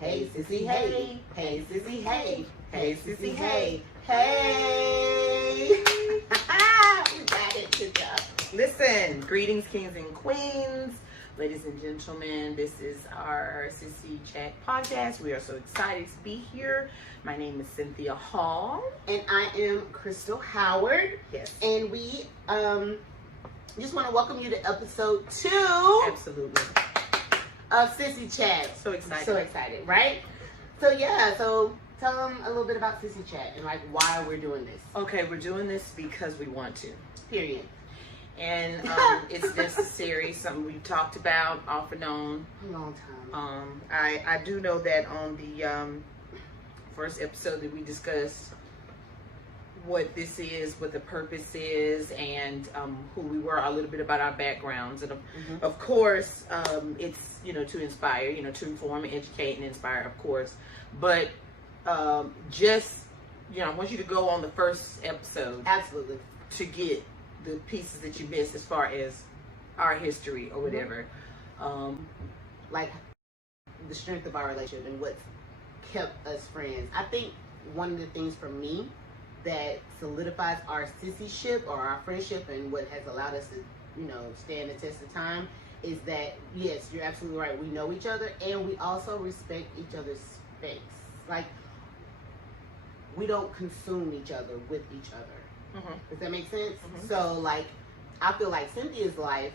Hey sissy, hey. Hey sissy, hey. Hey sissy, hey. Hey. We got it, Cynthia. Listen, greetings, kings and queens, ladies and gentlemen. This is our SisieChat podcast. We are so excited to be here. My name is Cynthia Hall, and I am Crystal Howard. Yes, and we just want to welcome you to episode 2. Absolutely. Of SisieChat. So excited. So excited, right? So yeah, so tell them a little bit about SisieChat and like why we're doing this. Okay, we're doing this because we want to. Period. And it's necessary, something we've talked about off and on. A long time. I do know that on the first episode that we discussed what this is, what the purpose is, and who we were, a little bit about our backgrounds, and of course it's to inspire, to inform, educate, and inspire, of course. But just I want you to go on the first episode, absolutely, to get the pieces that you missed as far as our history or whatever, like the strength of our relationship and what's kept us friends. I think one of the things for me that solidifies our sissyship or our friendship and what has allowed us to, stand the test of time is that, yes, you're absolutely right. We know each other and we also respect each other's space. Like, we don't consume each other with each other. Does that make sense? So, like, I feel like Cynthia's life,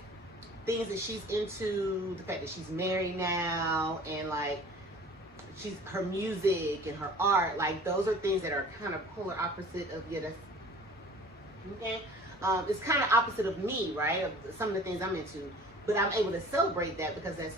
things that she's into, the fact that she's married now, and like, her music and her art, like those are things that are kind of polar opposite of it's kind of opposite of me, right? Of some of the things I'm into, but I'm able to celebrate that because that's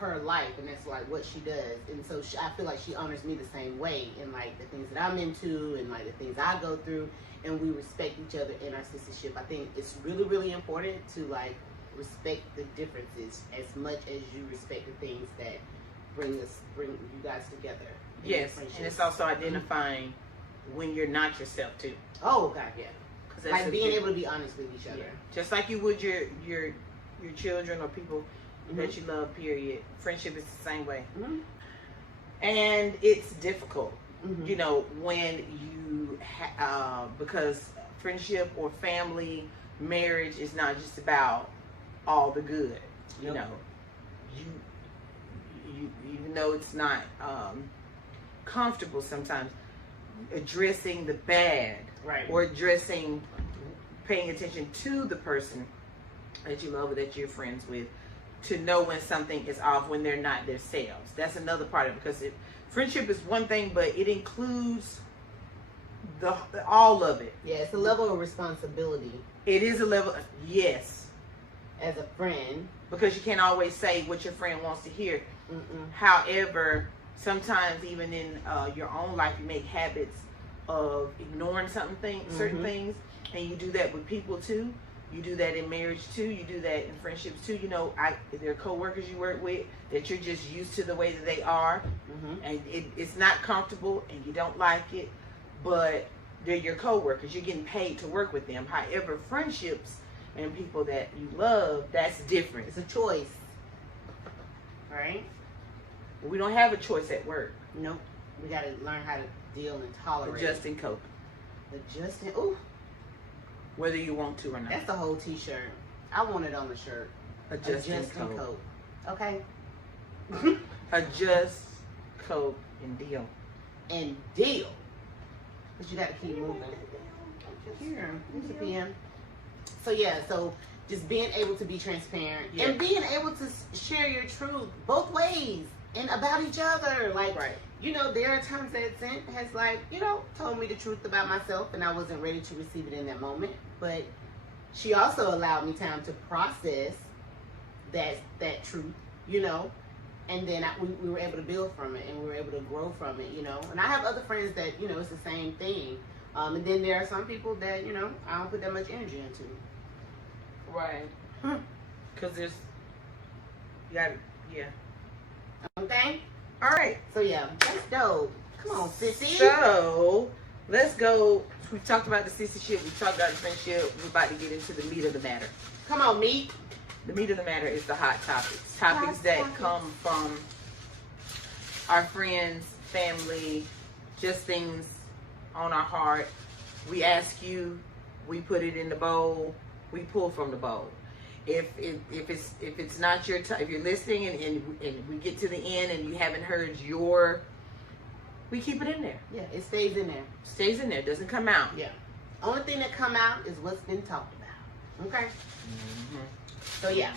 her life and that's like what she does, and so I feel like she honors me the same way in like the things that I'm into and like the things I go through, and we respect each other in our sistership. I think it's really, really important to like respect the differences as much as you respect the things that bring you guys together. Yes, and it's also identifying when you're not yourself too. Oh God, yeah. Like being able to be honest with each other. Yeah. Just like you would your children or people that you love, period. Friendship is the same way. And it's difficult, when you because friendship or family, marriage is not just about all the good. Even though it's not comfortable sometimes, addressing the bad, right, or paying attention to the person that you love or that you're friends with, to know when something is off, when they're not themselves. That's another part of it, because friendship is one thing, but it includes all of it. Yeah, it's a level of responsibility. It is a level, yes. As a friend. Because you can't always say what your friend wants to hear. However, sometimes even in your own life, you make habits of ignoring certain things, and you do that with people too. You do that in marriage too. You do that in friendships too. There are coworkers you work with that you're just used to the way that they are, and it's not comfortable, and you don't like it, but they're your coworkers. You're getting paid to work with them. However, friendships and people that you love, that's different. It's a choice, right? We don't have a choice at work. Nope. We got to learn how to deal and tolerate. Adjust and cope. Ooh. Whether you want to or not. That's the whole t-shirt. I want it on the shirt. Adjust and cope. Okay. Adjust, cope, and deal. And deal. But you got to keep moving. Here, here's a pen. So yeah, so just being able to be transparent and being able to share your truth both ways and about each other. Like, right. There are times that Cent has told me the truth about myself and I wasn't ready to receive it in that moment. But she also allowed me time to process that truth, and then we were able to build from it and we were able to grow from it, And I have other friends that, it's the same thing. And then there are some people that, I don't put that much energy into. Right. Because there's, yeah. Okay. All right. So yeah, that's dope. Come on, sissy. So let's go. We talked about the sissyship. We talked about the friendship. We're about to get into the meat of the matter. Come on, meat. The meat of the matter is the hot topics. Topics that come from our friends, family, just things on our heart. We ask you, we put it in the bowl, we pull from the bowl. If it's not your time, if you're listening and we get to the end and you haven't heard we keep it in there. Yeah, it stays in there. Stays in there, doesn't come out. Yeah. Only thing that come out is what's been talked about. Okay? So, yeah.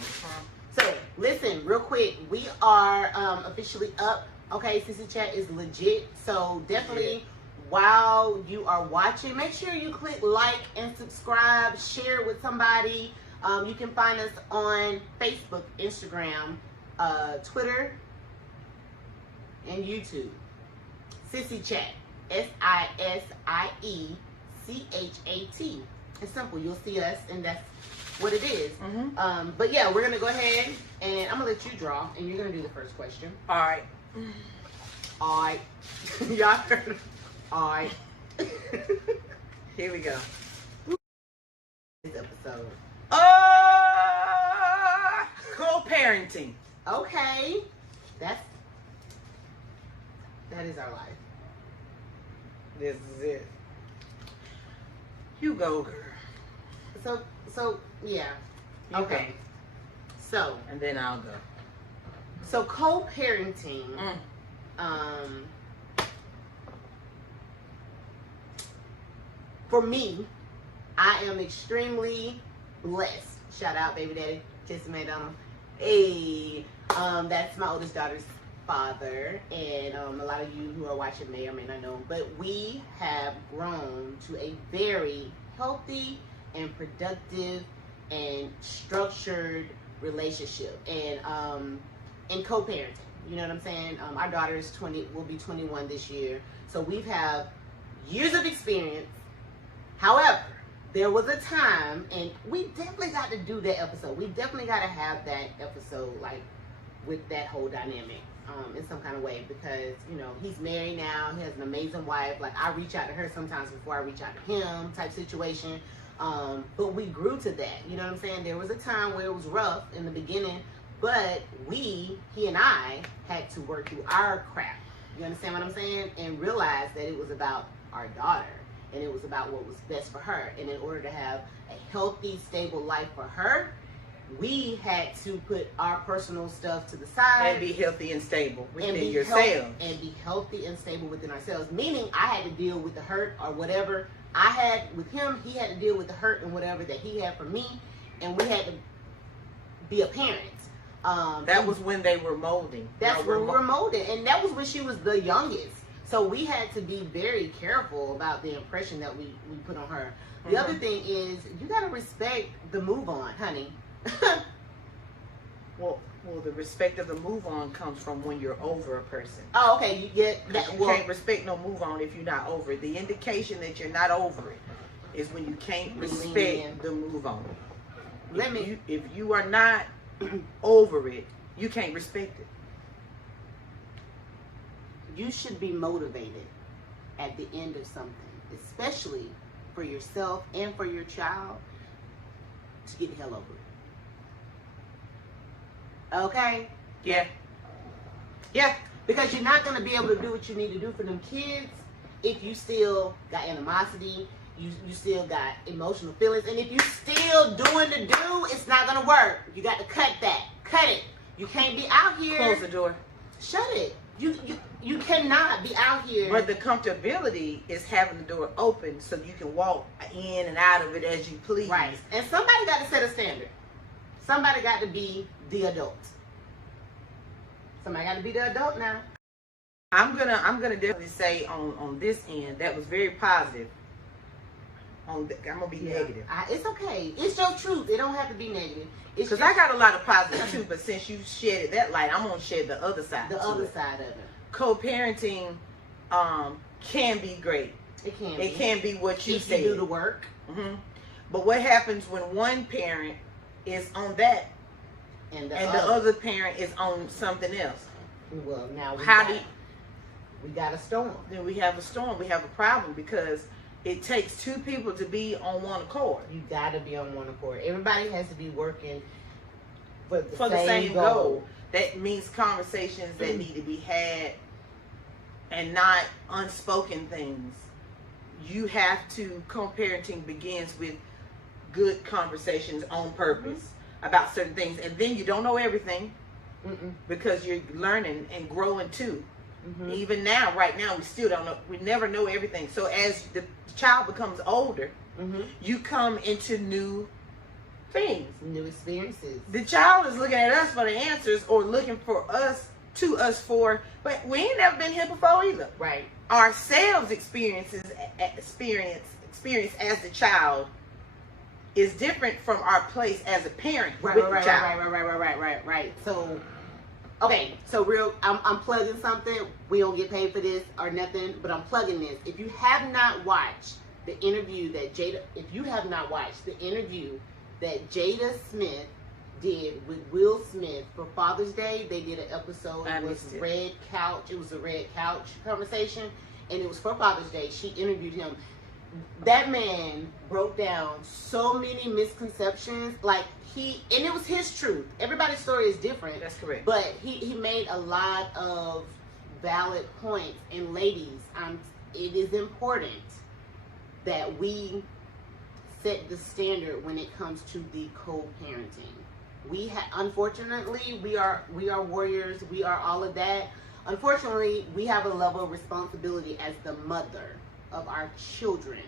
So, listen, real quick. We are officially up. Okay, SisieChat is legit. So, definitely, while you are watching, make sure you click like and subscribe. Share it with somebody. You can find us on Facebook, Instagram, Twitter, and YouTube. SisieChat. SisieChat. It's simple. You'll see us, and that's what it is. But yeah, we're gonna go ahead and I'm gonna let you draw, and you're gonna do the first question. All right. All right. Y'all heard? All right. Here we go. This episode. Co-parenting. Okay. That is our life. This is it. You go, girl. So yeah. You okay. go. So and then I'll go. So co-parenting. For me, I am extremely blessed. Shout out, baby daddy, Jason McDonald. Hey, that's my oldest daughter's father, and a lot of you who are watching may or may not know, but we have grown to a very healthy and productive and structured relationship, and co-parenting. You know what I'm saying? Our daughter is 20, will be 21 this year, so we've have years of experience. However, there was a time, and we definitely got to do that episode. We definitely got to have that episode, like, with that whole dynamic. In some kind of way, because you know he's married now, he has an amazing wife. Like, I reach out to her sometimes before I reach out to him, type situation. But we grew to that. You know what I'm saying? There was a time where it was rough in the beginning, but he and I had to work through our crap. You understand what I'm saying? And realize that it was about our daughter, and it was about what was best for her. And in order to have a healthy, stable life for her, we had to put our personal stuff to the side and be healthy and stable within yourselves. And be healthy and stable within ourselves. Meaning, I had to deal with the hurt or whatever I had with him. He had to deal with the hurt and whatever that he had for me, and we had to be a parent. That was when they were molding. That's when we were molding, and that was when she was the youngest. So we had to be very careful about the impression that we put on her. The other thing is, you gotta respect the move on, honey. well, the respect of the move on comes from when you're over a person. Oh, okay. You get that. You can't respect no move on if you're not over it. The indication that you're not over it is when you can't respect the move on. If you are not over it, you can't respect it. You should be motivated at the end of something, especially for yourself and for your child, to get the hell over it. Okay? Yeah. Yeah. Because you're not going to be able to do what you need to do for them kids if you still got animosity, you still got emotional feelings, and if you still doing the do, it's not going to work. You got to cut that. Cut it. You can't be out here. Close the door. Shut it. You cannot be out here. But the comfortability is having the door open so you can walk in and out of it as you please. Right. And somebody got to set a standard. Somebody got to be the adult. Somebody got to be the adult now. I'm gonna definitely say on this end that was very positive. I'm gonna be negative. It's okay. It's your truth. It don't have to be negative. Because I got a lot of positive too, but since you shedded that light, I'm gonna shed the other side. The other side of it. Co-parenting can be great. It can. It can be what you say. If you do the work. But what happens when one parent is on that, and the other parent is on something else? Well, now we got a storm. Then we have a storm. We have a problem because it takes two people to be on one accord. You got to be on one accord. Everybody has to be working for the same goal. That means conversations that need to be had and not unspoken things. You have to, co-parenting begins with good conversations on purpose about certain things. And then you don't know everything because you're learning and growing too. Even now, right now, we still don't know. We never know everything. So as the child becomes older, you come into new things, new experiences. The child is looking at us for the answers, or looking for us for, but we ain't never been here before either. Right. Ourselves experience as the child is different from our place as a parent with the child. Right. So, okay, so I'm plugging something. We don't get paid for this or nothing, but I'm plugging this. If you have not watched the interview that Jada Smith did with Will Smith for Father's Day, they did an episode. It was Red Couch. It was a Red Couch conversation, and it was for Father's Day. She interviewed him. That man broke down so many misconceptions. And it was his truth. Everybody's story is different. That's correct. But he made a lot of valid points. And ladies, it is important that we set the standard when it comes to the co-parenting. Unfortunately, we are warriors. We are all of that. Unfortunately, we have a level of responsibility as the mother of our children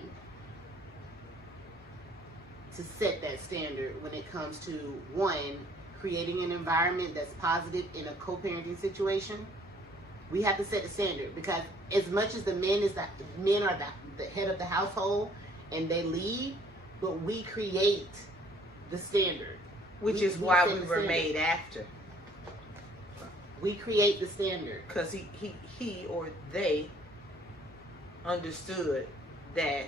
to set that standard when it comes to, one, creating an environment that's positive in a co-parenting situation. We have to set the standard, because as much as the men are the head of the household and they lead, but we create the standard. Which is why we were made after. We create the standard. Because he or they understood that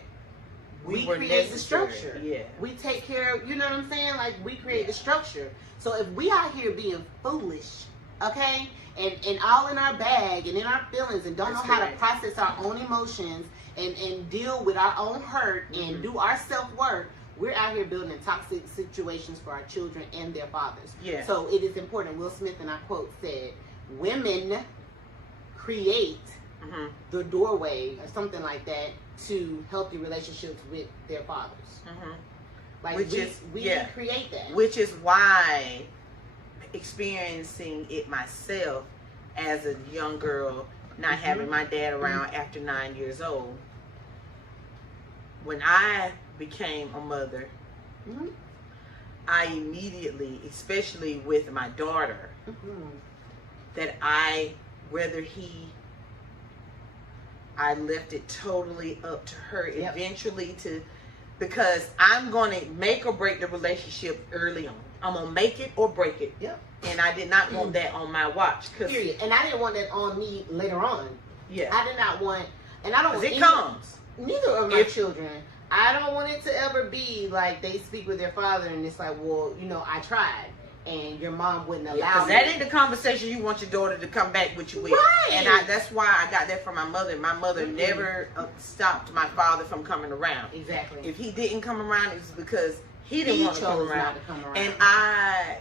we were create the necessary. structure. Yeah. We take care of, you know what I'm saying? Like, we create the structure. So if we out here being foolish, okay, and all in our bag and in our feelings, and don't know how to process our own emotions and deal with our own hurt and do our self-work, we're out here building toxic situations for our children and their fathers. Yeah. So it is important. Will Smith, and I quote, said, women create the doorway or something like that to healthy relationships with their fathers. Like, we create that. Which is why, experiencing it myself as a young girl, not having my dad around after 9 years old, when I became a mother, I immediately, especially with my daughter, that I left it totally up to her eventually because I'm going to make or break the relationship early on. I'm going to make it or break it. And I did not want that on my watch. Period. And I didn't want that on me later on. I did not want, and I don't want it comes. Neither of my children, I don't want it to ever be like they speak with their father and it's like, well, I tried. And your mom wouldn't allow me. That ain't the conversation you want your daughter to come back with you with. Right. And that's why I got that from my mother. My mother never stopped my father from coming around. Exactly. If he didn't come around, it was because he didn't want to come around. Not to come around. And I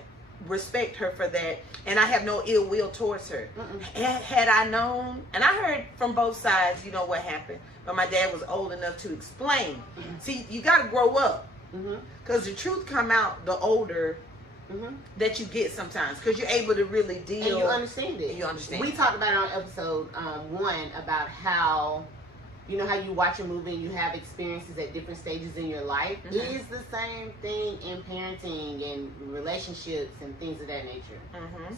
respect her for that. And I have no ill will towards her. Had I known, and I heard from both sides, what happened. But my dad was old enough to explain. See, you got to grow up. Because the truth come out the older that you get sometimes, because you're able to really deal. And you understand it. We talked about it on episode 1 about how, how you watch a movie and you have experiences at different stages in your life. It is the same thing in parenting and relationships and things of that nature.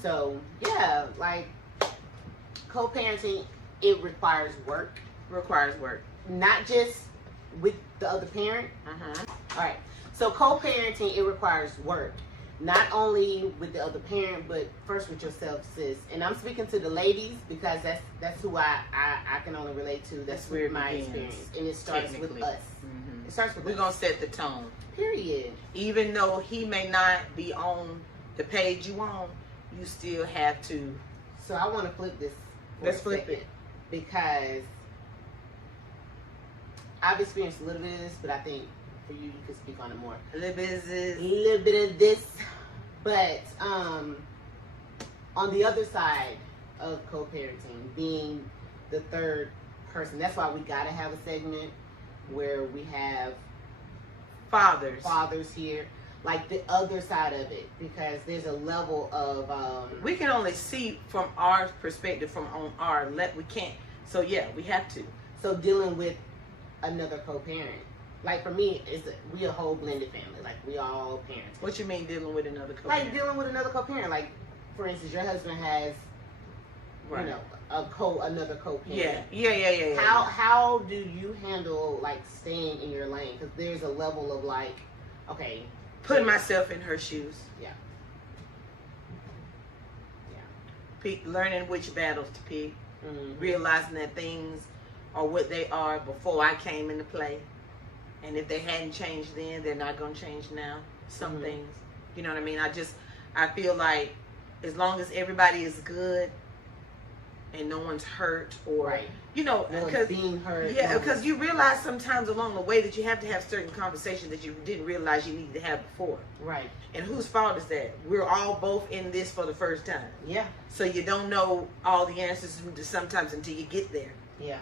So, yeah, like, co-parenting, it requires work. Not just with the other parent. All right. So co-parenting, it requires work. Not only with the other parent, but first with yourself, sis. And I'm speaking to the ladies because that's who I can only relate to. That's where my experience. And it starts with us. It starts with us. We're going to set the tone. Period. Even though he may not be on the page you on, you still have to. So I want to flip this. Let's flip it. Because I've experienced a little bit of this, but I think for you could speak on it more. A little bit of this. A little bit of this. But on the other side of co-parenting, being the third person. That's why we gotta have a segment where we have fathers here, like the other side of it, because there's a level of we can only see from our perspective, from on our we can't. So yeah, we have to. So dealing with another co-parent, like for me, we a whole blended family. Like we all parents. What you mean dealing with another co-parent? Like dealing with another co-parent. Like for instance, your husband has, right, you know, another co-parent. Yeah. How do you handle like staying in your lane? Because there's a level of like, okay, putting myself in her shoes. Yeah. Learning which battles to pick. Mm-hmm. Realizing that things are what they are before I came into play, and if they hadn't changed then, they're not going to change now. Some things, you know what I mean? I feel like as long as everybody is good and no one's hurt, or right, you know, because being hurt, yeah, because you realize sometimes along the way that you have to have certain conversations that you didn't realize you needed to have before. Right. And whose fault is that? We're all both in this for the first time. Yeah. So you don't know all the answers sometimes until you get there. Yeah.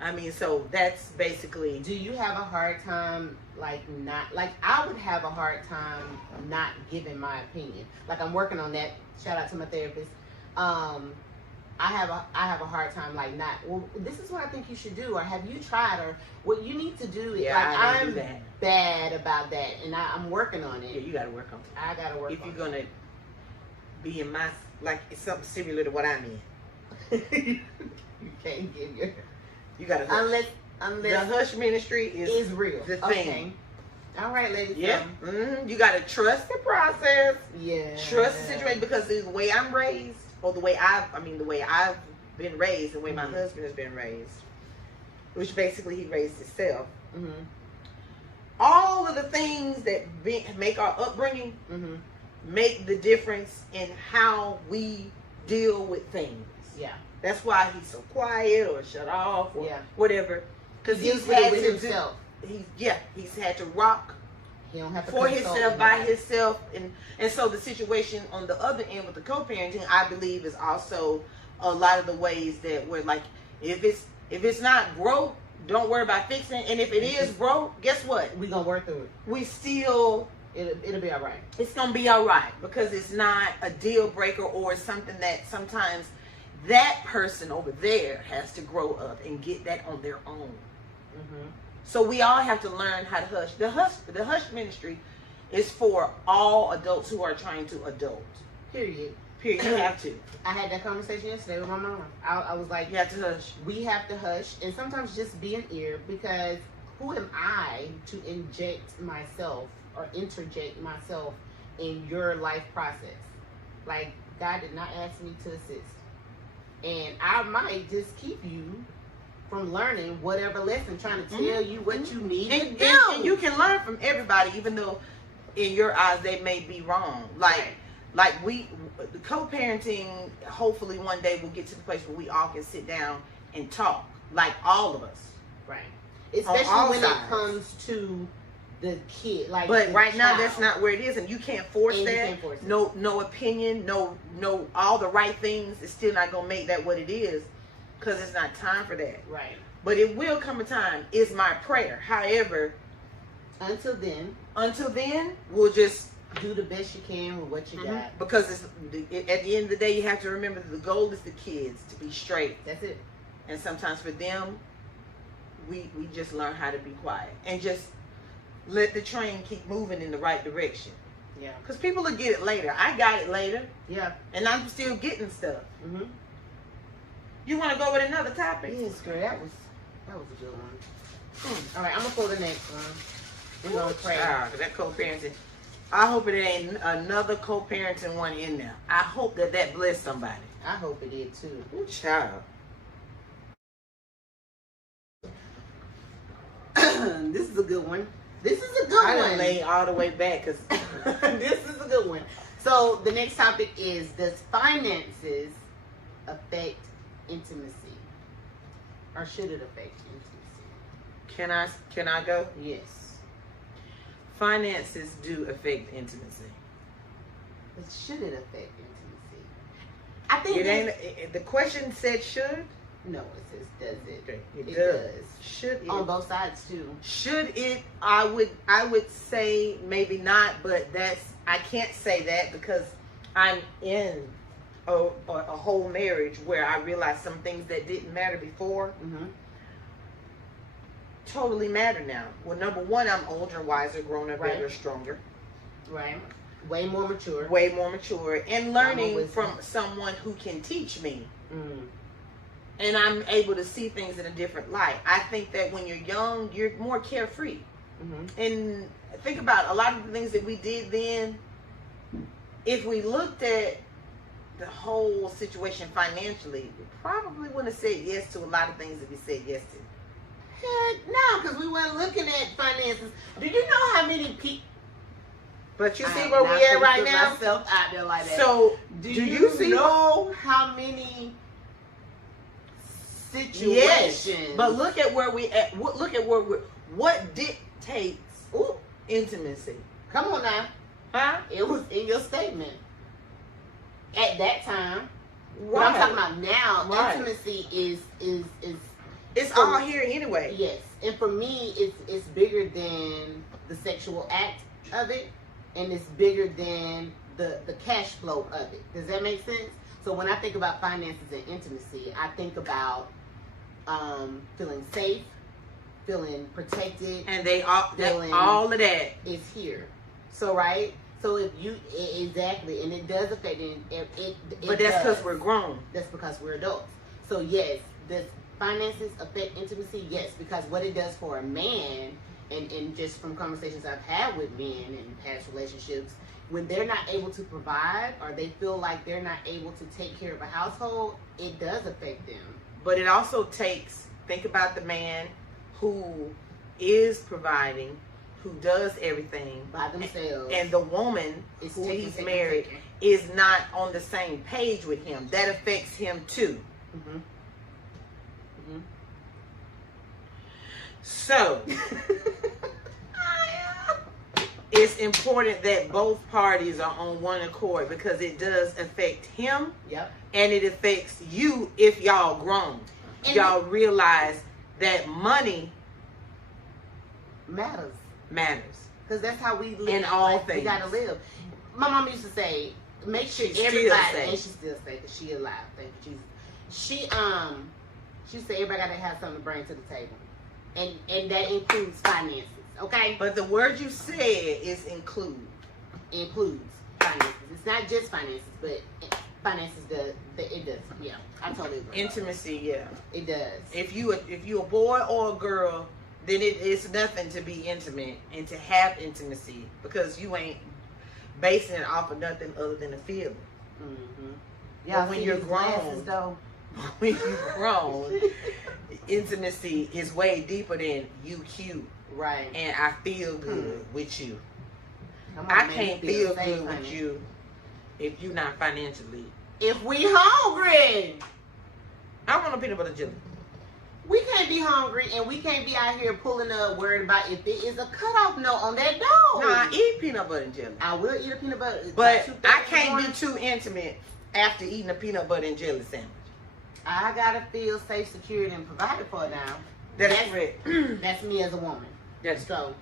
I mean, so that's basically. Do you have a hard time, like I would have a hard time not giving my opinion. Like I'm working on that. Shout out to my therapist. I have a hard time like not. Well, this is what I think you should do, or have you tried, or what you need to do. Yeah, like I'm do that. Bad about that, and I'm working on it. Yeah, you got to work on it. I got to work. If you're gonna be in my, like, it's something similar to what I'm in. You can't give your. You got to. Unless the hush ministry is real. The thing. Okay. All right, ladies. Yeah. You got to trust the process. Yeah. Trust the situation, because the way I'm raised, or the way I've been raised, the way my husband has been raised, which basically he raised himself. Mm-hmm. All of the things that make our upbringing make the difference in how we deal with things. Yeah. That's why he's so quiet or shut off or whatever. Because he's had to himself. He's had to rock. He don't have to for himself, by himself, and so the situation on the other end with the co-parenting, I believe, is also a lot of the ways that we're like, if it's not broke, don't worry about fixing, and if it is broke, guess what? We're gonna work through it. We still, it'll be all right. It's gonna be all right, because it's not a deal breaker, or something that sometimes that person over there has to grow up and get that on their own. So we all have to learn how to hush. The hush ministry is for all adults who are trying to adult. Period. You have to. I had that conversation yesterday with my mom. I was like, you have to hush. We have to hush, and sometimes just be an ear, because who am I to inject myself or interject myself in your life process? Like, God did not ask me to assist. And I might just keep you from learning whatever lesson, trying to tell you what you need to do. And you can learn from everybody, even though in your eyes they may be wrong. Like the co-parenting, hopefully one day we'll get to the place where we all can sit down and talk, like all of us. Right. Especially when it comes to the kid. Like, but right now that's not where it is, and you can't force that. Can't force no opinion, no all the right things. It's still not gonna make that what it is, because it's not time for that. Right. But it will come a time, is my prayer. However, until then, we'll just do the best you can with what you got. Because at the end of the day, you have to remember that the goal is the kids to be straight. That's it. And sometimes for them, we just learn how to be quiet and just let the train keep moving in the right direction. Yeah. Because people will get it later. I got it later. Yeah. And I'm still getting stuff. You want to go with another topic? Yes, girl. That was a good one. All right, I'm gonna pull the next one. We're gonna pray. That co-parenting. I hope it ain't another co-parenting one in there. I hope that blessed somebody. I hope it did too. Ooh, child. This is a good one. I done lay all the way back, because this is a good one. So the next topic is, does finances affect intimacy, or should it affect intimacy? Can I go? Yes. Finances do affect intimacy. But should it affect intimacy? I think it ain't. The question said should. No, it says does it. Okay, it does. Should it? On both sides too. Should it? I would say maybe not, but I can't say that because I'm in a whole marriage where I realized some things that didn't matter before totally matter now. Well, number one, I'm older, wiser, grown up, better, stronger. Right. Way more mature. Way more mature. And learning from someone who can teach me. And I'm able to see things in a different light. I think that when you're young, you're more carefree. And think about a lot of the things that we did then. If we looked at the whole situation financially, we probably wouldn't have said yes to a lot of things that we said yes to. Heck no, because we weren't looking at finances. Do you know how many people? But you see where we at right now? Myself out there like that. So do you see know how many situations? Yes, but look at where we at. Look at where what dictates intimacy? Come on now, huh? It was in your statement at that time. What I'm talking about now, intimacy is it's all here anyway. Yes, and for me, it's bigger than the sexual act of it, and it's bigger than the cash flow of it. Does that make sense? So when I think about finances and intimacy, I think about feeling safe, feeling protected, and all of that is here. So right. So if you exactly, and it does affect it. But that's because we're grown. That's because we're adults. So yes, does finances affect intimacy? Yes, because what it does for a man, and just from conversations I've had with men in past relationships, when they're not able to provide or they feel like they're not able to take care of a household, it does affect them. But it also think about the man who is providing, who does everything by themselves, and the woman who he's married is not on the same page with him. That affects him too. So it's important that both parties are on one accord because it does affect him. Yep. And it affects you if y'all grown. And y'all realize that money matters. Because that's how we live. In all things. We gotta live. My mom used to say, make sure everybody, and she still says that she alive. Thank you, Jesus. She said everybody gotta have something to bring to the table. And that includes finances, okay? But the word you said is include. Includes finances. It's not just finances, but finances does. It does. Yeah, I totally agree. Intimacy, yeah, it does. If you a boy or a girl, then it's nothing to be intimate and to have intimacy because you ain't basing it off of nothing other than a feeling. Yeah, but when you're grown, when you're grown, intimacy is way deeper than you cute. Right. And I feel good with you. I can't feel good with you if you're not financially. If we hungry. I want a peanut butter jelly. We can't be hungry and we can't be out here pulling up worried about if there is a cutoff note on that door. No, I eat peanut butter and jelly. I will eat a peanut butter. But I can't be too intimate after eating a peanut butter and jelly sandwich. I gotta feel safe, secured, and provided for now. That's correct. That's me as a woman. That's so.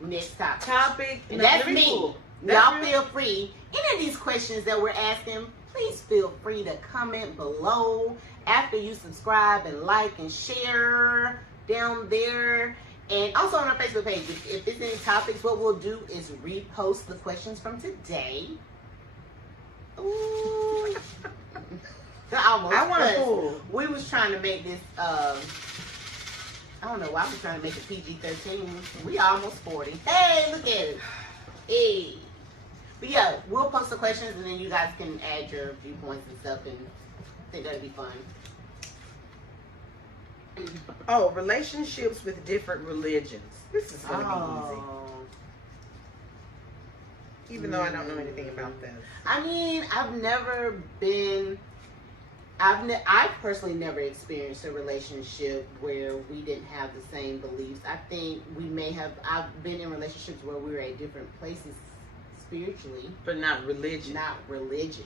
Next topic. And that's me. Y'all feel free. Any of these questions that we're asking, please feel free to comment below after you subscribe and like and share down there. And also on our Facebook page, if there's any topics, what we'll do is repost the questions from today. Ooh. I want to. We was trying to make this. I don't know why we're trying to make it PG-13. We almost 40. Hey, look at it. Hey. But yeah, we'll post the questions and then you guys can add your viewpoints and stuff, and I think that'll be fun. Oh, relationships with different religions. This is going to be easy. Even though I don't know anything about that. I mean, I personally never experienced a relationship where we didn't have the same beliefs. I think I've been in relationships where we were at different places spiritually. But not religion. Not religion.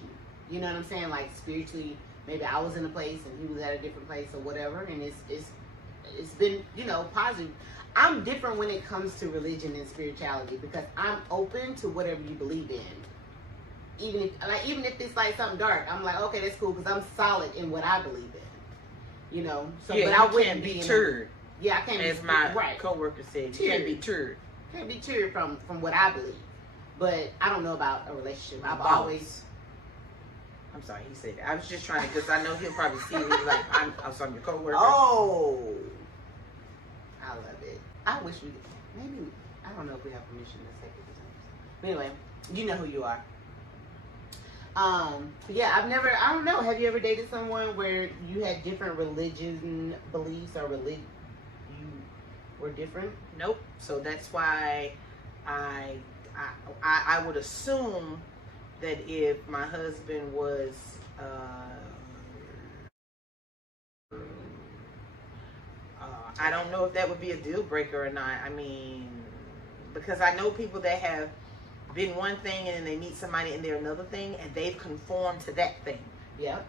You know what I'm saying? Like spiritually, maybe I was in a place and he was at a different place or whatever, and it's been, you know, positive. I'm different when it comes to religion and spirituality because I'm open to whatever you believe in. Even if it's like something dark, I'm like, okay, that's cool because I'm solid in what I believe in. You know, so yeah, but I wouldn't can't be deterred. Yeah, I can't. As my coworker said, you can't be deterred. Can't be deterred from what I believe. But I don't know about a relationship. I'm sorry, he said that. I was just trying to, because I know he'll probably see me like I'm your coworker. Oh, I love it. I wish we maybe I don't know if we have permission to say it. But anyway, you know who you are. But yeah, I don't know. Have you ever dated someone where you had different religion beliefs or you were different? Nope. So that's why I would assume that if my husband was I don't know if that would be a deal breaker or not. I mean, because I know people that have been one thing and then they meet somebody and they're another thing and they've conformed to that thing. Yeah.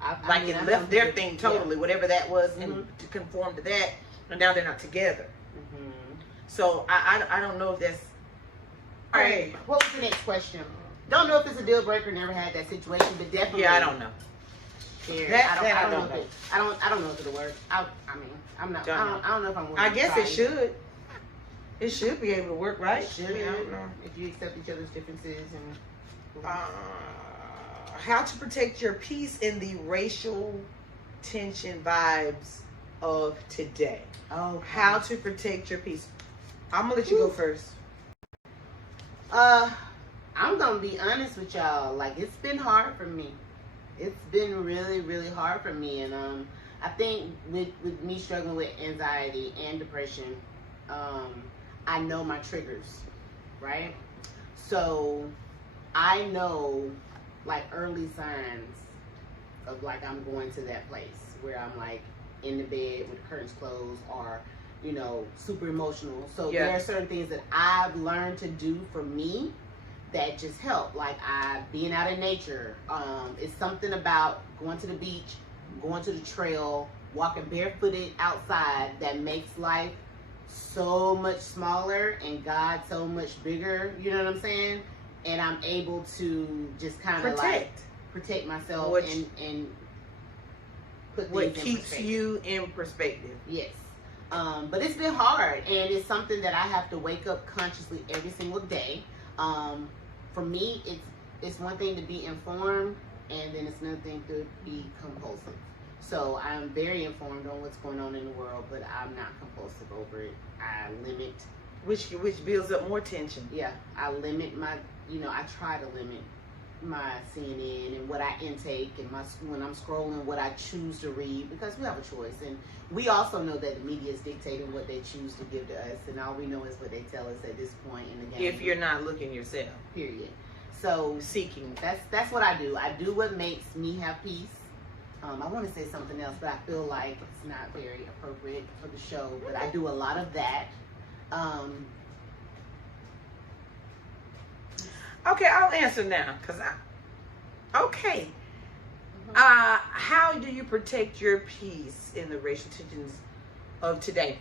It left their thing totally, whatever that was, and to conform to that, and now they're not together. Mm-hmm. So I don't know if that's. All right. What was the next question? Don't know if it's a deal breaker. Never had that situation, but definitely. Yeah, I don't know. I don't know. I don't know if it'll work. I mean, I'm not. I don't know if I'm willing. I guess it should. It should be able to work, right? It should. I don't know. If you accept each other's differences and. How to protect your peace in the racial tension vibes of today. Oh. How to protect your peace. I'm gonna let you go first. I'm gonna be honest with y'all. Like, it's been hard for me. It's been really, really hard for me, and I think with me struggling with anxiety and depression, I know my triggers, right? So I know like early signs of like I'm going to that place where I'm like in the bed with the curtains closed or, you know, super emotional. So there are certain things that I've learned to do for me that just help. Like being out in nature. It's something about going to the beach, going to the trail, walking barefooted outside that makes life so much smaller and God so much bigger. You know what I'm saying? And I'm able to just kind of like protect myself and put what things keeps you in perspective. Yes. But it's been hard, and it's something that I have to wake up consciously every single day. For me, it's one thing to be informed, and then it's another thing to be compulsive. So I'm very informed on what's going on in the world, but I'm not compulsive over it. I limit. Which builds up more tension. Yeah, I limit my, I try to limit my CNN and what I intake and when I'm scrolling what I choose to read, because we have a choice, and we also know that the media is dictating what they choose to give to us, and all we know is what they tell us at this point in the game. If you're not looking yourself. Period. So seeking. That's what I do. I do what makes me have peace. I want to say something else, but I feel like it's not very appropriate for the show. But I do a lot of that. Okay, I'll answer now, okay. How do you protect your peace in the racial tensions of today?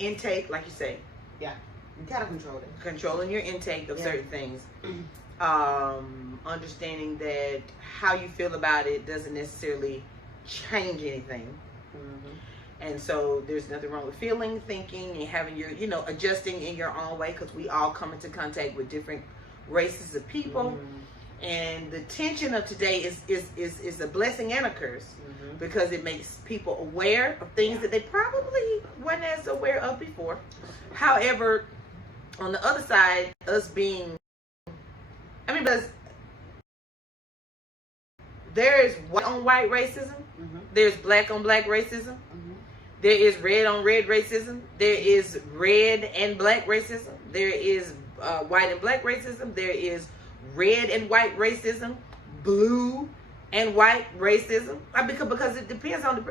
Intake, like you say. Yeah, you gotta control it. Controlling your intake of certain things. Understanding that how you feel about it doesn't necessarily change anything. And so there's nothing wrong with feeling, thinking, and having your, adjusting in your own way, because we all come into contact with different races of people. And the tension of today is a blessing and a curse, because it makes people aware of things that they probably weren't as aware of before. However, on the other side, because there is white on white racism, there's black on black racism, there is red on red racism, there is red and black racism, there is white and black racism, there is red and white racism, blue and white racism. Because it depends on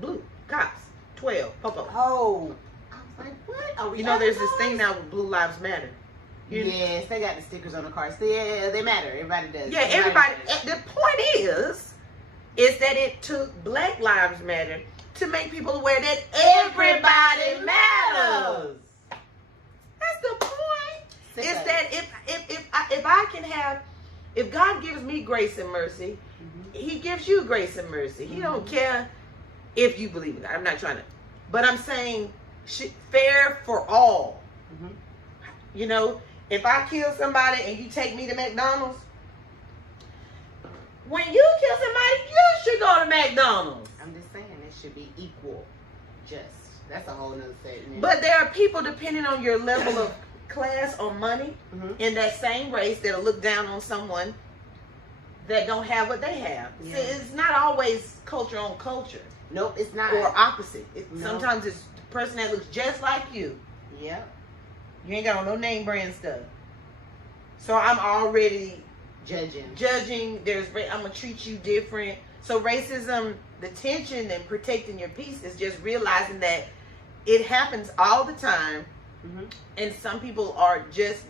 blue cops, 12, pop. Oh, I was like, what? There's this thing now with Blue Lives Matter. Yes, they got the stickers on the cars. So yeah, they matter. Everybody does. Yeah, everybody. The point is, is that it took Black Lives Matter to make people aware that everybody matters. That's the point. Is that if I can have, if God gives me grace and mercy, He gives you grace and mercy. He don't care if you believe in God. I'm not trying to, but I'm saying fair for all. You know, if I kill somebody and you take me to McDonald's, when you kill somebody, you should go to McDonald's. I'm just saying it should be equal. Just. That's a whole nother segment. But there are people, depending on your level of class or money, in that same race that'll look down on someone that don't have what they have. Yeah. See, it's not always culture on culture. Nope, it's not. Or opposite. Sometimes it's the person that looks just like you. Yep. You ain't got on no name brand stuff. So I'm already judging. I'm gonna treat you different. So racism, the tension and protecting your peace is just realizing that it happens all the time. And some people are just,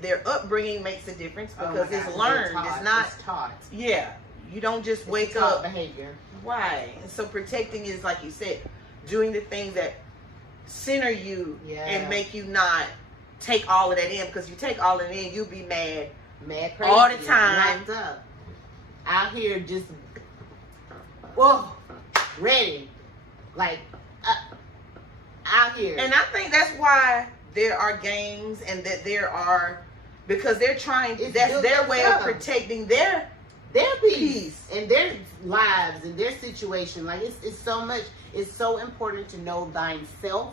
their upbringing makes a difference because it's learned. It's not taught. Yeah, you don't just wake up. Behavior. Right. And so protecting is, like you said, doing the things that center you and make you not take all of that in, because you take all of it in, you'll be mad crazy all the time. Locked up. Out here just ready, like out here. And I think that's why there are games, and that there are, because they're trying. That's their way of protecting their peace and their lives and their situation. Like it's so much. It's so important to know thyself.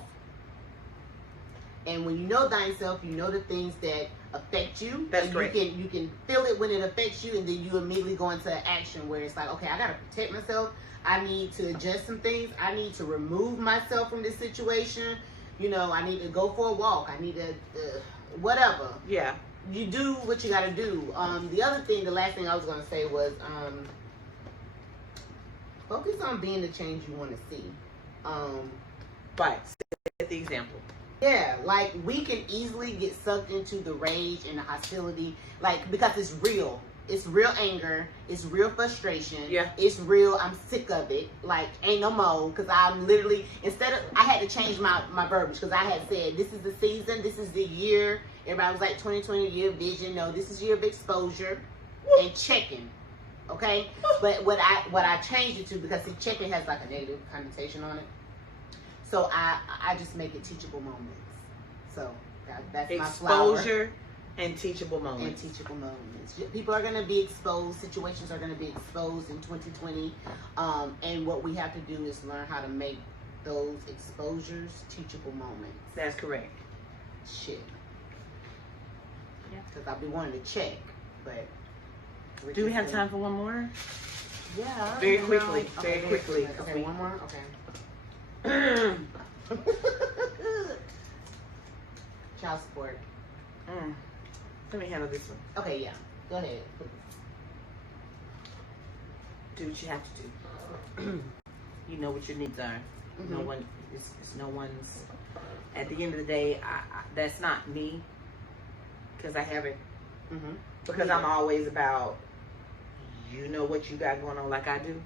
And when you know thyself, you know the things that affect you. That's great. You can feel it when it affects you, and then you immediately go into action where it's like, okay, I gotta protect myself. I need to adjust some things. I need to remove myself from this situation. You know, I need to go for a walk. I need to whatever. Yeah. You do what you gotta do. The last thing I was gonna say was focus on being the change you want to see. Right. Set the example. Yeah, like we can easily get sucked into the rage and the hostility, like because it's real. It's real anger. It's real frustration. Yeah. It's real. I'm sick of it. Like ain't no more. Because I'm literally I had to change my verbiage because I had said this is the season. This is the year. Everybody was like 2020 year of vision. No, this is year of exposure and checking. Okay, but what I changed it to, because see, checking has like a negative connotation on it. So I just make it teachable moments. So that's my flower. Exposure and teachable moments. And teachable moments. People are going to be exposed. Situations are going to be exposed in 2020. And what we have to do is learn how to make those exposures teachable moments. That's correct. Shit. Yeah. Because I'll be wanting to check, but. Do we have time for one more? Yeah. Very quickly. Very quickly. Okay, one more? Okay. Child support. Let me handle this one. Okay, yeah. Go ahead. Do what you have to do. You know what your needs are. No one. It's no one's. At the end of the day, that's not me. Because I haven't. Because I'm always about. You know what you got going on, like I do.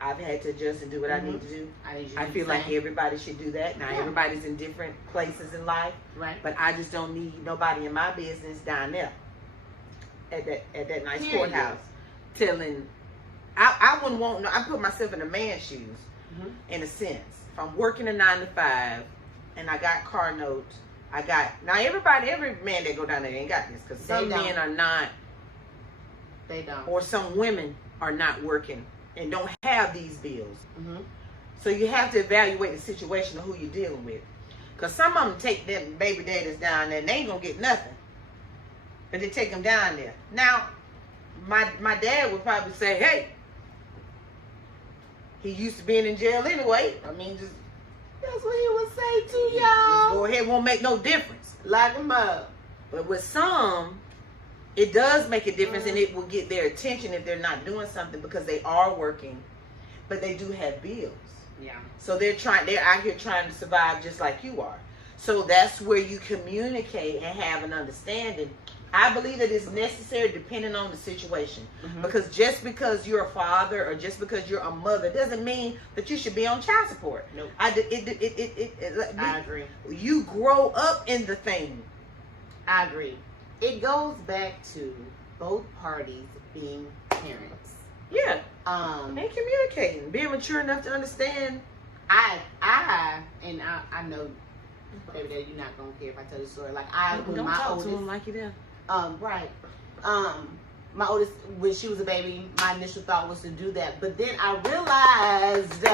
I've had to adjust and do what I need to do. I feel like everybody should do that. Now everybody's in different places in life, right? But I just don't need nobody in my business down there at that nice courthouse telling. I wouldn't want. I put myself in a man's shoes, in a sense. If I'm working a 9 to 5 and I got car notes, every man that go down there ain't got this, because some men are not. They don't. Or some women are not working and don't have these bills. So you have to evaluate the situation of who you're dealing with. Because some of them take them baby daddies down there and they ain't going to get nothing. But they take them down there. Now, my dad would probably say, hey, he used to being in jail anyway. I mean, just... That's what he would say to y'all. Just go ahead, won't make no difference. Lock him up. But with some... It does make a difference, and it will get their attention if they're not doing something, because they are working, but they do have bills. Yeah. So they're out here trying to survive just like you are. So that's where you communicate and have an understanding. I believe that it's necessary depending on the situation. Because just because you're a father or just because you're a mother doesn't mean that you should be on child support. Nope. I agree. You grow up in the thing. I agree. It goes back to both parties being parents. Yeah. And communicating, being mature enough to understand. I know, baby, that you're not gonna care if I tell the story. Like Don't talk to him like you there. Right. My oldest, when she was a baby, my initial thought was to do that, but then I realized,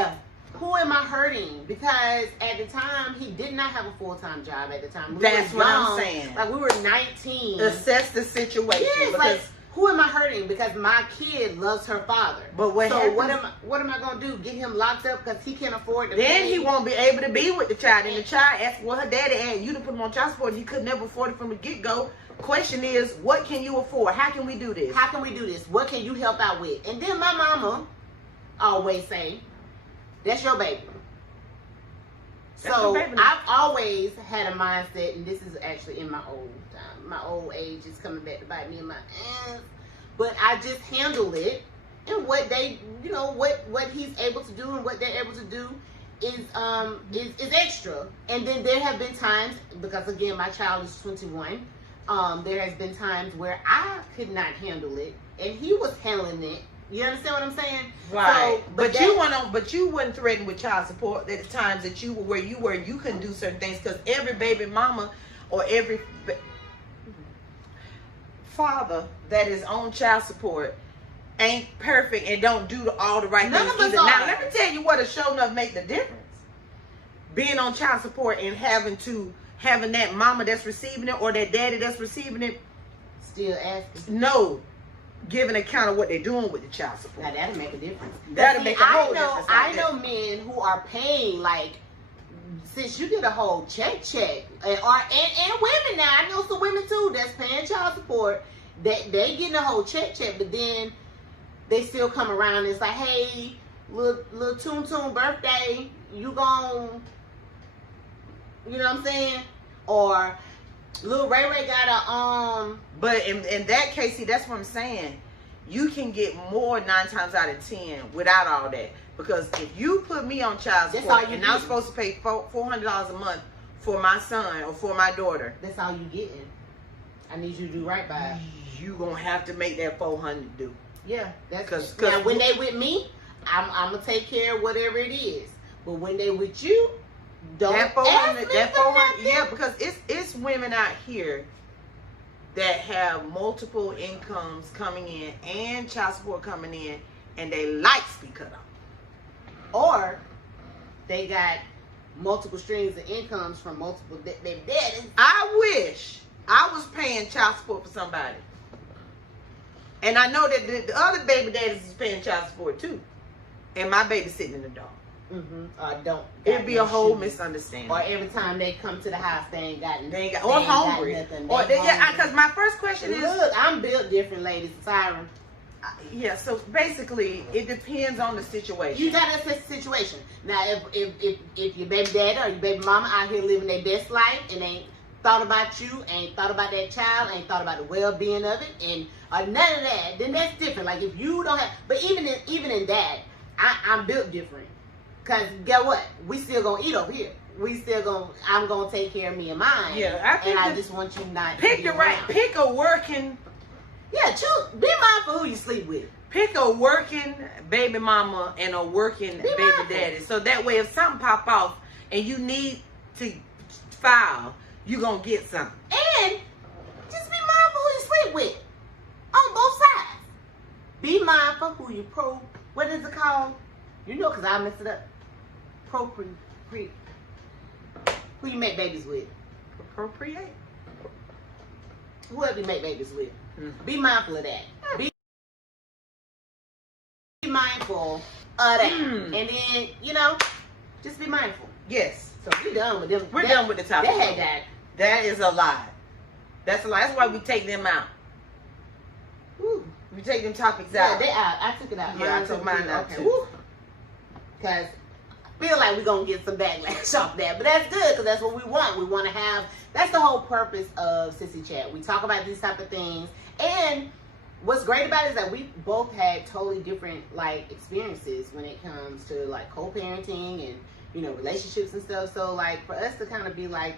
who am I hurting? Because at the time, he did not have a full-time job at the time. That's what I'm saying. Like, we were 19. Assess the situation. Yes, like, who am I hurting? Because my kid loves her father. But what am I gonna do? Get him locked up because he can't afford to Then pay? he won't be able to be with the child. And the child asked what her daddy had. You to put him on child support and he could never afford it from the get-go. Question is, what can you afford? How can we do this? How can we do this? What can you help out with? And then my mama always say, that's your baby. So I've always had a mindset, and this is actually in my old age is coming back to bite me in my ass. But I just handle it, and what they, what he's able to do and what they're able to do is extra. And then there have been times, because again my child is 21. There has been times where I could not handle it, and he was handling it. You understand what I'm saying? Right. So, but you weren't threatened with child support at the times that you were where you were. You couldn't do certain things because every baby mama or every father that is on child support ain't perfect and don't do all the right things either. Now, let me tell you what a show enough make the difference. Being on child support and having that mama that's receiving it or that daddy that's receiving it. Still asking. No. Giving account of what they're doing with the child support. Now that'll make a difference. That'll make a whole difference. I know men who are paying, like, since you get a whole check, and women now. I know some women too that's paying child support. They getting a whole check, but then they still come around and it's like, hey, little Toon birthday, you gon', you know what I'm saying? Or Lil Ray got a But in that case, see, that's what I'm saying. You can get more 9 times out of 10 without all that. Because if you put me on child support and I'm supposed to pay $400 a month for my son or for my daughter, that's all you getting. I need you to do right by it. You gonna have to make that $400 do. Yeah, that's because now when they with me, I'm gonna take care of whatever it is. But when they with you, don't that 400, yeah, because it's women out here that have multiple incomes coming in and child support coming in, and they lights be cut off, or they got multiple streams of incomes from multiple baby daddies. I wish I was paying child support for somebody, and I know that the other baby daddies is paying child support too, and my baby sitting in the dark. It'd be a whole misunderstanding. Or every time they come to the house, they ain't got or hungry. Because my first question is, look, I'm built different, ladies. Siren. Yeah. So basically, it depends on the situation. You gotta assess the situation. Now, if your baby daddy or your baby mama out here living their best life and ain't thought about you, ain't thought about that child, ain't thought about the well-being of it, and none of that, then that's different. Like if you don't have, but even in that, I'm built different. Cause get what? We still gonna eat over here. I'm gonna take care of me and mine. Yeah, I just want you not pick a working. Yeah, be mindful who you sleep with. Pick a working baby mama and a working baby daddy. So that way, if something pop off and you need to file, you gonna get something. And just be mindful who you sleep with on both sides. Be mindful who you what is it called? You know, cause I mess it up. Who you make babies with? Appropriate. Whoever you make babies with. Be mindful of that. Be mindful of that. And then, just be mindful. Yes. So we're done with them. We're done with the topic. That is a lie. That's a lie. That's why we take them out. Woo. We take them topics out. Yeah, they out. I took it out. Yeah, I took mine out too. Because feel like we're going to get some backlash off that. But that's good because that's what we want. We want to have, that's the whole purpose of SisieChat. We talk about these type of things. And what's great about it is that we both had totally different like experiences when it comes to like co-parenting and, you know, relationships and stuff. So like for us to kind of be like,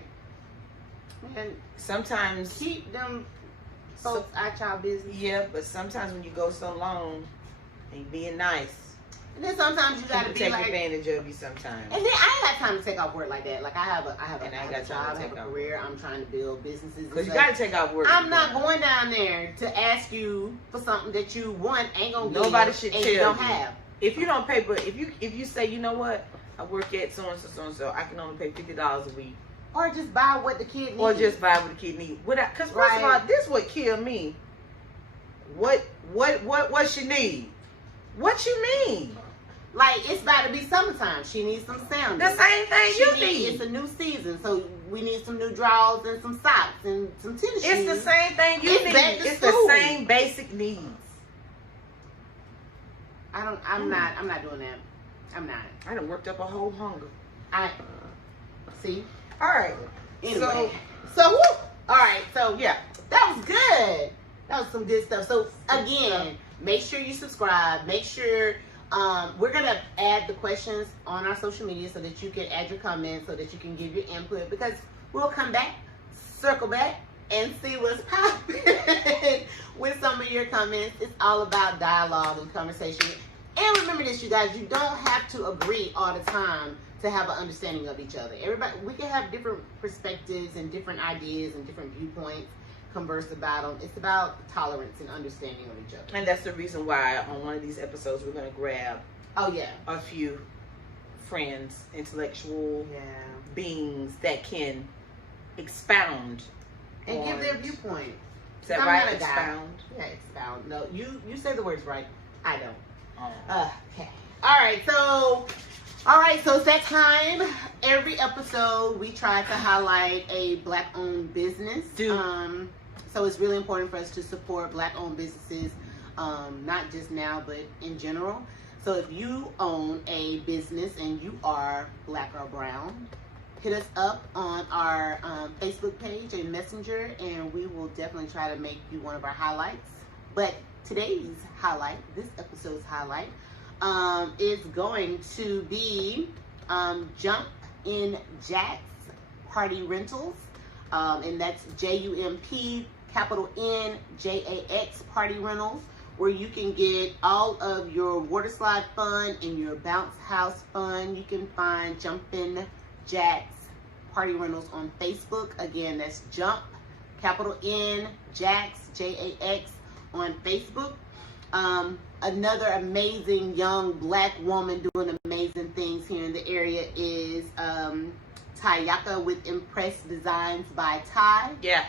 man, sometimes keep them folks out y'all business. Yeah, but sometimes when you go so long and being nice, and then sometimes you gotta be take like, advantage of you sometimes. And then I ain't got time to take off work like that. Like I have a job, I have a career. I'm trying to build businesses. Because you gotta take off work. I'm not going down there to ask you for something that you want ain't gonna Nobody give should and tell you don't have. If you don't pay, but if you say, you know what, I work at so and so, I can only pay $50 a week. Or just buy what the kid needs. Or just buy what the kid needs. Because first of all, this what killed me. What she need? What you mean? Like, it's about to be summertime. She needs some sandals. The same thing you need. It's a new season, so we need some new drawers and some socks and some tennis shoes. It's the same thing you need. It's the same basic needs. I'm not doing that. I'm not. I done worked up a whole hunger. See? All right. Anyway. So woo! All right. So, yeah. That was good. That was some good stuff. So, again, make sure you subscribe. Make sure... we're going to add the questions on our social media so that you can add your comments, so that you can give your input, because we'll come back, circle back, and see what's popping with some of your comments. It's all about dialogue and conversation. And remember this, you guys, you don't have to agree all the time to have an understanding of each other. We can have different perspectives and different ideas and different viewpoints, converse about them. It's about tolerance and understanding of each other. And that's the reason why on one of these episodes we're going to grab a few friends, intellectual beings that can expound and give their viewpoint. Is that right? Expound? Yeah, expound. No, you say the words right. I don't. Oh. Okay. All right, so it's that time. Every episode we try to highlight a Black-owned business. So it's really important for us to support Black-owned businesses, not just now, but in general. So if you own a business and you are Black or brown, hit us up on our Facebook page and Messenger, and we will definitely try to make you one of our highlights. But today's highlight, this episode's highlight, is going to be Jump in Jack's Party Rentals, and that's JUMP NJAX Party Rentals, where you can get all of your water slide fun and your bounce house fun. You can find Jumpin' Jack's Party Rentals on Facebook. Again, that's Jump N Jack's JAX on Facebook. Another amazing young Black woman doing amazing things here in the area is Tayaka with Empressed Designs by Ty. Yeah.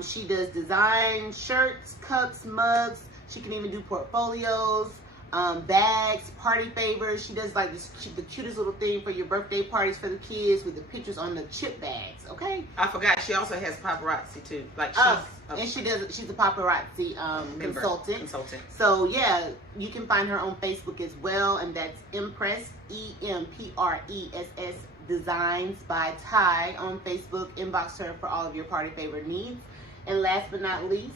She does design shirts, cups, mugs. She can even do portfolios, bags, party favors. She does like the cutest little thing for your birthday parties for the kids with the pictures on the chip bags. Okay. I forgot she also has paparazzi too. Like she's a paparazzi consultant. So yeah, you can find her on Facebook as well, and that's Empressed EMPRESS Designs by Ty on Facebook. Inbox her for all of your party favor needs. And last but not least,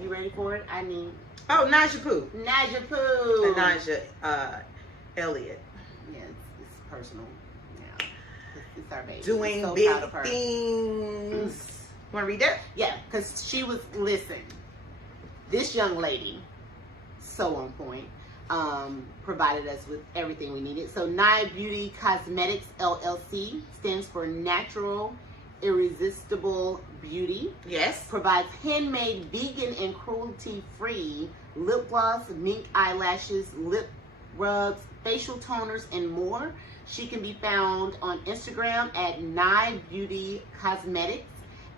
you ready for it? Naja Poo. Naja Poo. And Naja Elliott. Yeah, it's personal. Yeah, it's our baby. Doing so big proud of her. things. Want to read that? Yeah, because this young lady, so on point, provided us with everything we needed. So Nye Beauty Cosmetics LLC stands for Natural Irresistible Beauty. Yes. Provides handmade, vegan, and cruelty-free lip gloss, mink eyelashes, lip rubs, facial toners, and more. She can be found on Instagram at Nye Beauty Cosmetics.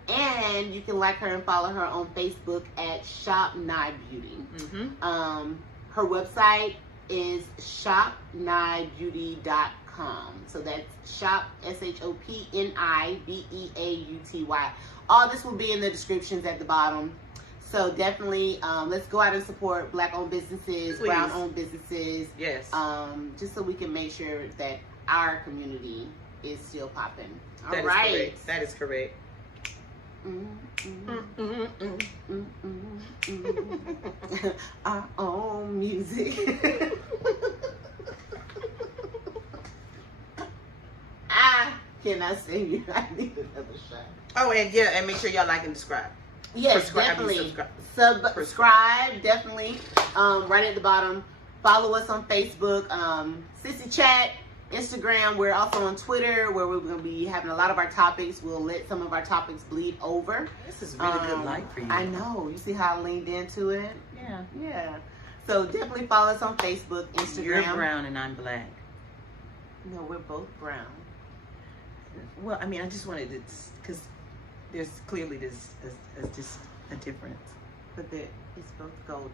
And you can like her and follow her on Facebook at Shop Nye Beauty. Mm-hmm. Her website is shopnyebeauty.com. So that's shop, SHOPNIBEAUTY. All this will be in the descriptions at the bottom. So definitely, let's go out and support Black-owned businesses, brown-owned businesses. Yes. Just so we can make sure that our community is still popping. All That right. is correct. That is correct. Our own music. I cannot sing you. I need another shot. Oh, and yeah, and make sure y'all like and subscribe. Yes, definitely. Subscribe, definitely. Right at the bottom. Follow us on Facebook, SisieChat, Instagram. We're also on Twitter, where we're going to be having a lot of our topics. We'll let some of our topics bleed over. This is really good light for you. I know. You see how I leaned into it? Yeah. Yeah. So definitely follow us on Facebook, Instagram. You're brown and I'm black. No, we're both brown. Well, I mean, I just wanted to, because there's clearly this just a difference. But it's both golden.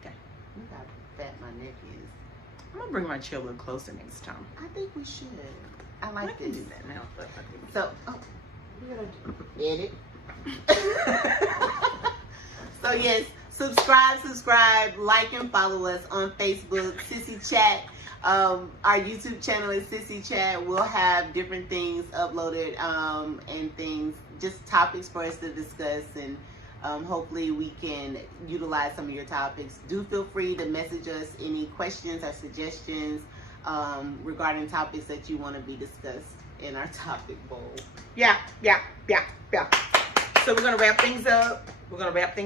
Okay. Look how fat my neck is. I'm gonna bring my chair a little closer next time. I think we should. I like I can this. do that now. So, we're gonna edit. So yes, subscribe, like and follow us on Facebook, SisieChat. Our YouTube channel is SisieChat. We'll have different things uploaded and things, just topics for us to discuss, and hopefully we can utilize some of your topics. Do feel free to message us any questions or suggestions regarding topics that you want to be discussed in our topic bowl. Yeah. So we're gonna wrap things up. We're gonna wrap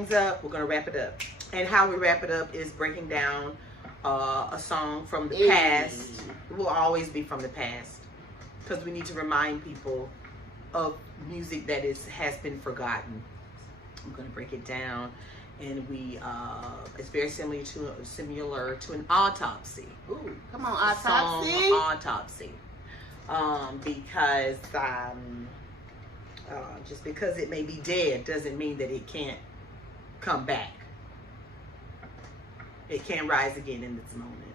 it up. And how we wrap it up is breaking down a song from the past. It will always be from the past, because we need to remind people of music that has been forgotten. I'm going to break it down, and it's very similar to an autopsy. Ooh, come on, autopsy. Song autopsy. Because just because it may be dead doesn't mean that it can't come back. It can rise again in this moment.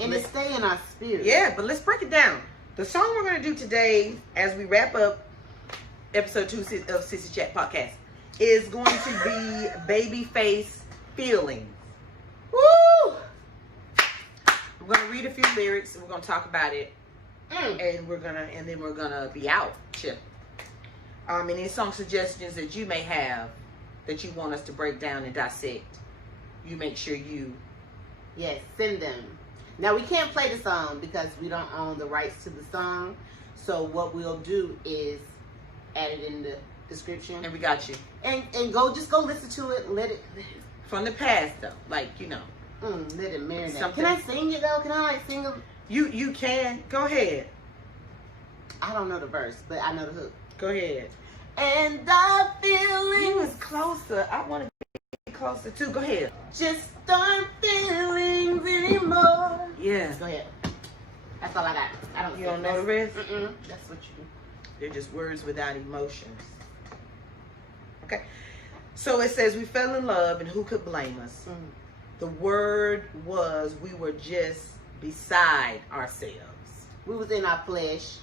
And it stay in our spirit. Yeah, but let's break it down. The song we're going to do today, as we wrap up episode 2 of SisieChat podcast, is going to be Babyface Feelings. Woo! We're going to read a few lyrics, and we're going to talk about it. And then we're gonna be out. Chip. Any song suggestions that you may have that you want us to break down and dissect, you make sure you send them. Now we can't play the song because we don't own the rights to the song. So what we'll do is add it in the description. And we got you. And go listen to it. Let it from the past though, let it marinate. Something. Can I sing it though? Can I sing it? You can. Go ahead. I don't know the verse, but I know the hook. Go ahead. And the feelings. You was closer. I want to be closer too. Go ahead. Just aren't feelings anymore. Yeah. Go ahead. That's all I got. I don't. You don't know the rest? That's what you do. They're just words without emotions. Okay. So it says we fell in love, and who could blame us? The word was we were just beside ourselves. We was in our flesh.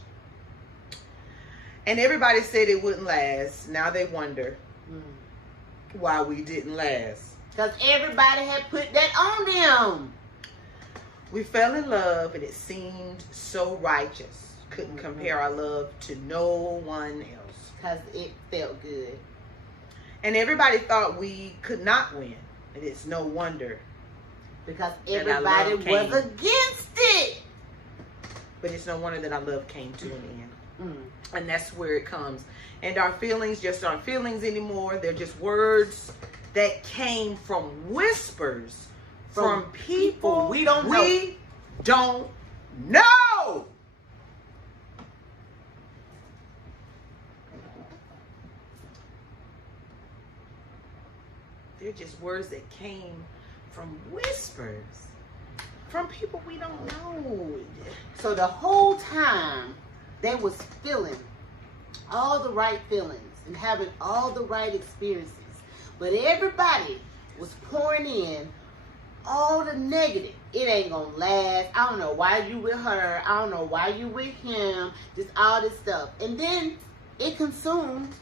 And everybody said it wouldn't last. Now they wonder why we didn't last. Because everybody had put that on them. We fell in love, and it seemed so righteous. Couldn't compare our love to no one else. Because it felt good. And everybody thought we could not win. And it's no wonder. Because everybody was against it. But it's no wonder that our love came to an end. And that's where it comes. And our feelings just aren't feelings anymore. They're just words that came from whispers from people we don't know. They're just words that came from whispers from people we don't know. So the whole time they was feeling all the right feelings and having all the right experiences, but everybody was pouring in all the negative. It ain't gonna last. I don't know why you with her. I don't know why you with him. Just all this stuff, and then it consumed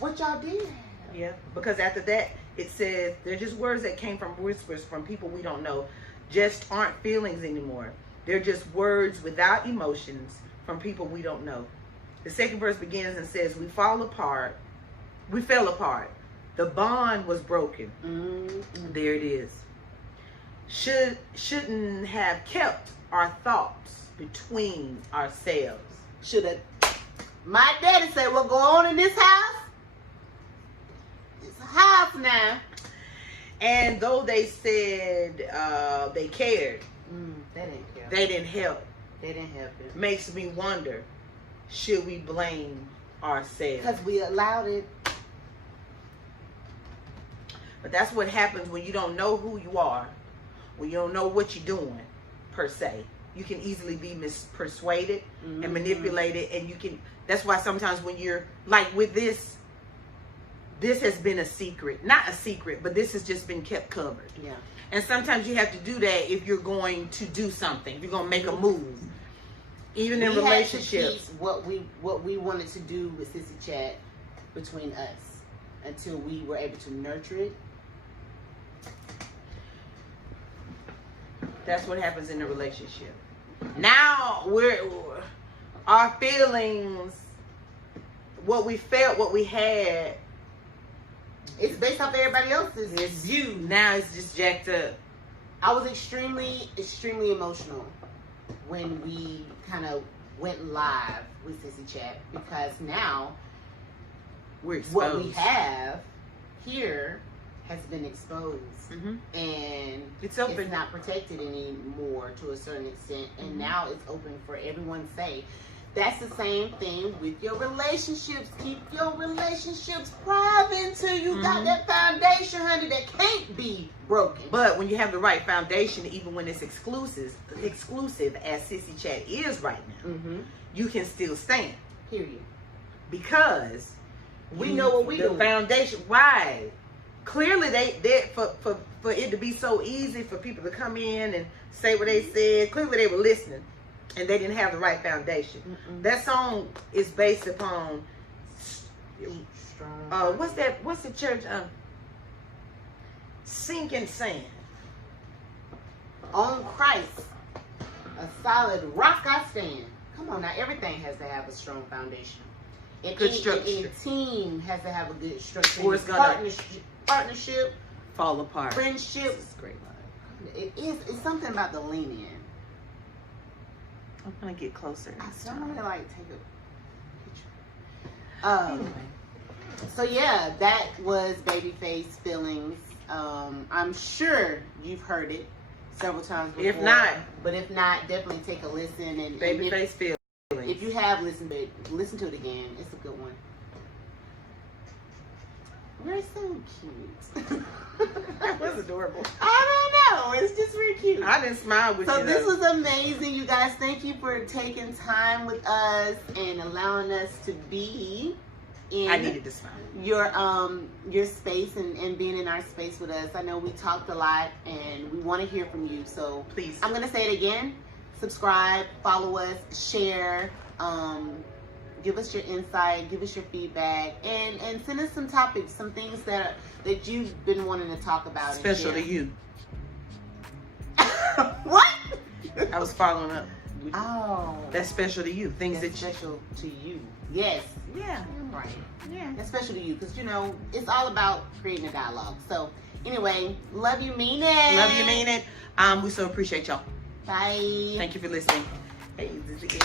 what y'all did. Yeah, because after that it says they're just words that came from whispers from people we don't know. Just aren't feelings anymore. They're just words without emotions from people we don't know. The second verse begins and says, we fell apart. The bond was broken. Mm-hmm. There it is. Shouldn't have kept our thoughts between ourselves. Should have. My daddy said, what go on in this house? It's a house now. And though they said they cared, they didn't care. they didn't help. They didn't help it. Makes me wonder, should we blame ourselves? Because we allowed it. But that's what happens when you don't know who you are, when you don't know what you're doing, per se. You can easily be mispersuaded and manipulated, and you can. That's why sometimes when you're like with this has been a secret, not a secret, but this has just been kept covered. Yeah. And sometimes you have to do that if you're going to do something, if you're going to make a move, even in relationships. Had to keep what we wanted to do with SisieChat between us until we were able to nurture it. That's what happens in a relationship. Now our feelings, what we felt, what we had, it's based off everybody else's view. Now it's just jacked up. I was extremely emotional when we kind of went live with SisieChat, because now We're exposed. what we have here has been exposed, and It's open. It's not protected anymore to a certain extent, and now it's open for everyone's say. That's the same thing with your relationships. Keep your relationships private until you got that foundation, honey, that can't be broken. But when you have the right foundation, even when it's exclusive as SisieChat is right now, you can still stand. Period. Because We know what we the do. foundation, right? Clearly, they for it to be so easy for people to come in and say what they said. Clearly, they were listening, and they didn't have the right foundation. That song is based upon what's the church? Sinking sand. On Christ, a solid rock I stand. Come on now, everything has to have a strong foundation. And Good any structure. team has to have a good structure. Or it's gonna partnership, fall apart. friendship. This is a great line. It's something about the lean in. I'm gonna get closer. So I'm gonna like take a picture. Anyway. So yeah, that was Babyface Feelings. I'm sure you've heard it several times before. If not, definitely take a listen. And Babyface Feelings. if you have listened to it, listen to it again. It's a good one. We're so cute. That was adorable. I don't know. It's just very cute. I didn't smile with you. So this though. was amazing, you guys. Thank you for taking time with us and allowing us to be in I needed to smile. your space and being in our space with us. I know we talked a lot and we want to hear from you. So Please. I'm gonna say it again. Subscribe, follow us, share, give us your insight, give us your feedback, and send us some topics, some things that you've been wanting to talk about. Special to you. What? I was following up. Oh. That's special to you. Things That's that special to you. Yes. Yeah. Right. Yeah. That's special to you because, it's all about creating a dialogue. So, anyway, love you, mean it. Love you, mean it. We so appreciate y'all. Bye. Thank you for listening. Hey, this is